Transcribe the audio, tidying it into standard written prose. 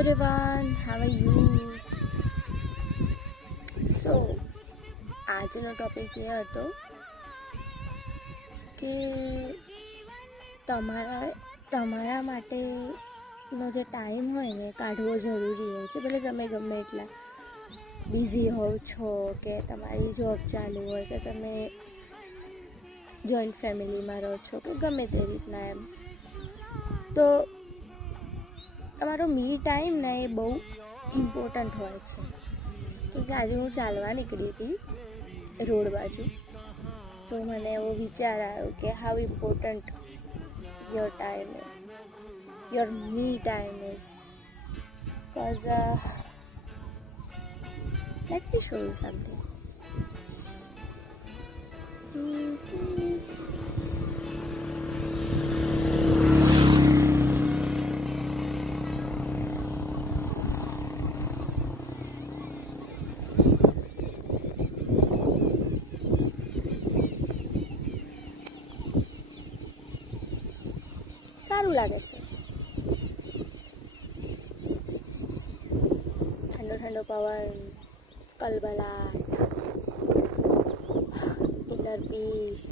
everyone, how are you? So, આજનો topic એ હતો કે તમારા માટેનો જે ટાઈમ હોય ને કાઢવો જરૂરી હોય છે. ભલે તમે ગમે એટલા બિઝી હોવ છો કે તમારી જોબ ચાલુ હોય કે તમે જોઈન્ટ ફેમિલીમાં રહો છો કે ગમે તે રીતના એમ, તો તમારો મી ટાઈમ ને એ બહુ ઇમ્પોર્ટન્ટ હોય છે. કેમકે આજે હું ચાલવા નીકળી હતી રોડ બાજુ, તો મને એવો વિચાર આવ્યો કે how important your time is, your me time is. Because let me show you something. સારું લાગે છે, ઠંડો ઠંડો પવન, કલબલાટ, ઇનર પીસ,